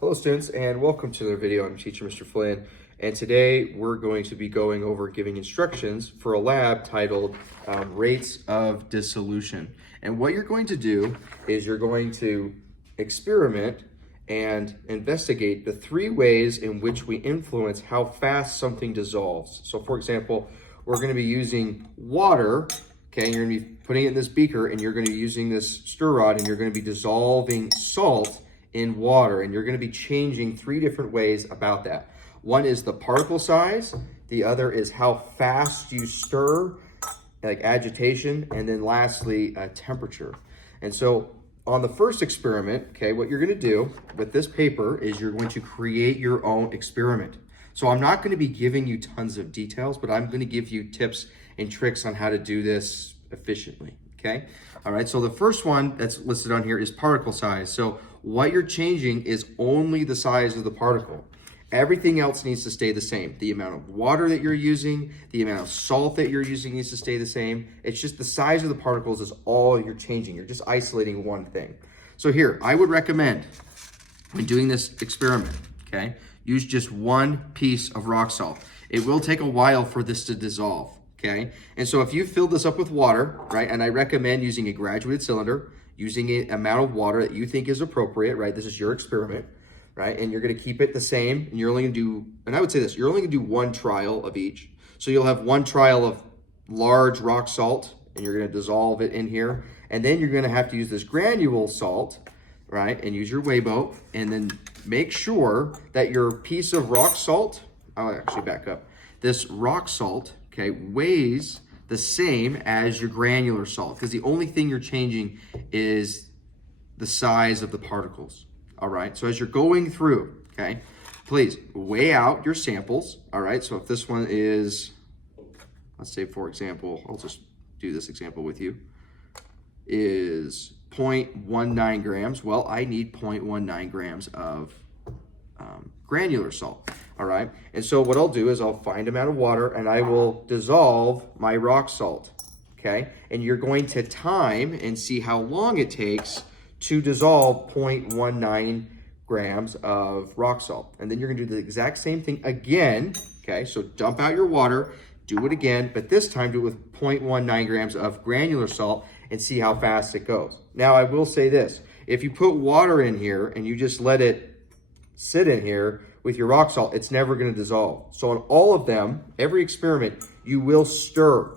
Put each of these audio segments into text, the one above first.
Hello students and welcome to another video. I'm teacher Mr. Flynn, and today we're going to be going over giving instructions for a lab titled Rates of Dissolution. And what you're going to do is you're going to experiment and investigate the three ways in which we influence how fast something dissolves. So for example, we're going to be using water. Okay, you're going to be putting it in this beaker and you're going to be using this stir rod and you're going to be dissolving salt in water, and you're going to be changing three different ways about that. One is the particle size, the other is how fast you stir, like agitation, and then lastly, temperature. And so on the first experiment, okay, what you're going to do with this paper is you're going to create your own experiment. So I'm not going to be giving you tons of details, but I'm going to give you tips and tricks on how to do this efficiently, okay? All right, so the first one that's listed on here is particle size. So what you're changing is only the size of the particle. Everything else needs to stay the same. The amount of water that you're using, the amount of salt that you're using needs to stay the same. It's just the size of the particles is all you're changing. You're just isolating one thing. So here, I would recommend when doing this experiment, okay, use just one piece of rock salt. It will take a while for this to dissolve, okay? And so if you fill this up with water, right, and I recommend using a graduated cylinder, using an amount of water that you think is appropriate, right? This is your experiment, right? And you're gonna keep it the same, and you're only gonna do, and I would say this, you're only gonna do one trial of each. So you'll have one trial of large rock salt, and you're gonna dissolve it in here, and then you're gonna have to use this granule salt, right? And use your weigh boat, and then make sure that your piece of rock salt, I'll actually back up, this rock salt, okay, weighs the same as your granular salt, because the only thing you're changing is the size of the particles. All right, so as you're going through, okay, please weigh out your samples. All right, so if this one is, let's say for example, I'll just do this example with you, is 0.19 grams. Well, I need 0.19 grams of granular salt. All right, and so what I'll do is I'll find amount of water and I will dissolve my rock salt, okay? And you're going to time and see how long it takes to dissolve 0.19 grams of rock salt. And then you're gonna do the exact same thing again, okay? So dump out your water, do it again, but this time do it with 0.19 grams of granular salt and see how fast it goes. Now, I will say this, if you put water in here and you just let it sit in here with your rock salt, it's never gonna dissolve. So on all of them, every experiment, you will stir,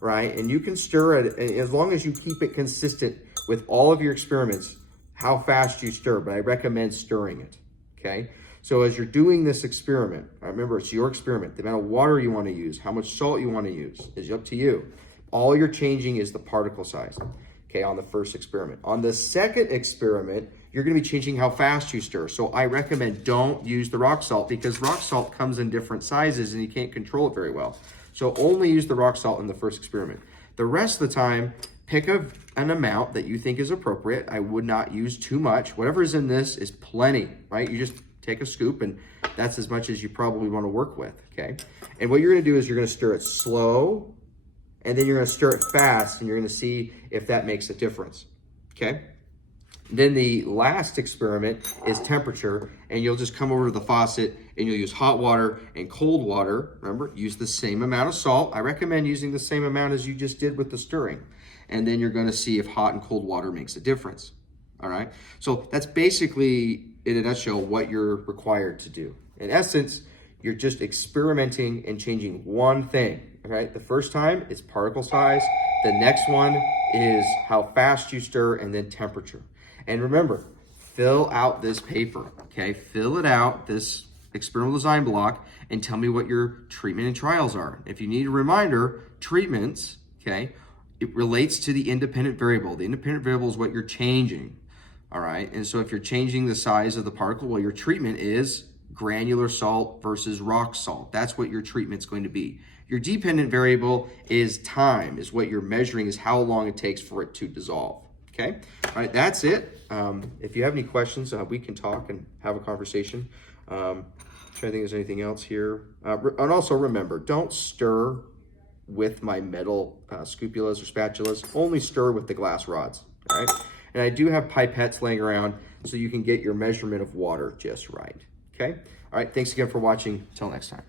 right? And you can stir it as long as you keep it consistent with all of your experiments, how fast you stir, but I recommend stirring it, okay? So as you're doing this experiment, remember it's your experiment, the amount of water you wanna use, how much salt you wanna use is up to you. All you're changing is the particle size, okay, on the first experiment. On the second experiment, you're gonna be changing how fast you stir. So I recommend don't use the rock salt because rock salt comes in different sizes and you can't control it very well. So only use the rock salt in the first experiment. The rest of the time, pick an amount that you think is appropriate. I would not use too much. Whatever's in this is plenty, right? You just take a scoop and that's as much as you probably wanna work with, okay? And what you're gonna do is you're gonna stir it slow and then you're gonna stir it fast and you're gonna see if that makes a difference, okay? Then the last experiment is temperature, and you'll just come over to the faucet and you'll use hot water and cold water. Remember, use the same amount of salt. I recommend using the same amount as you just did with the stirring. And then you're gonna see if hot and cold water makes a difference, all right? So that's basically, in a nutshell, what you're required to do. In essence, you're just experimenting and changing one thing, okay? The first time, it's particle size. The next one is how fast you stir, and then temperature. And remember, fill out this paper, okay? Fill it out, this experimental design block, and tell me what your treatment and trials are. If you need a reminder, treatments, okay, it relates to the independent variable. The independent variable is what you're changing, all right? And so if you're changing the size of the particle, well, your treatment is granular salt versus rock salt. That's what your treatment's going to be. Your dependent variable is time, is what you're measuring, is how long it takes for it to dissolve. Okay, all right, that's it. If you have any questions, we can talk and have a conversation. I'm trying to think if there's anything else here. And also remember, don't stir with my metal scupulas or spatulas. Only stir with the glass rods, all right? And I do have pipettes laying around. so you can get your measurement of water just right. Okay? All right, thanks again for watching. Until next time.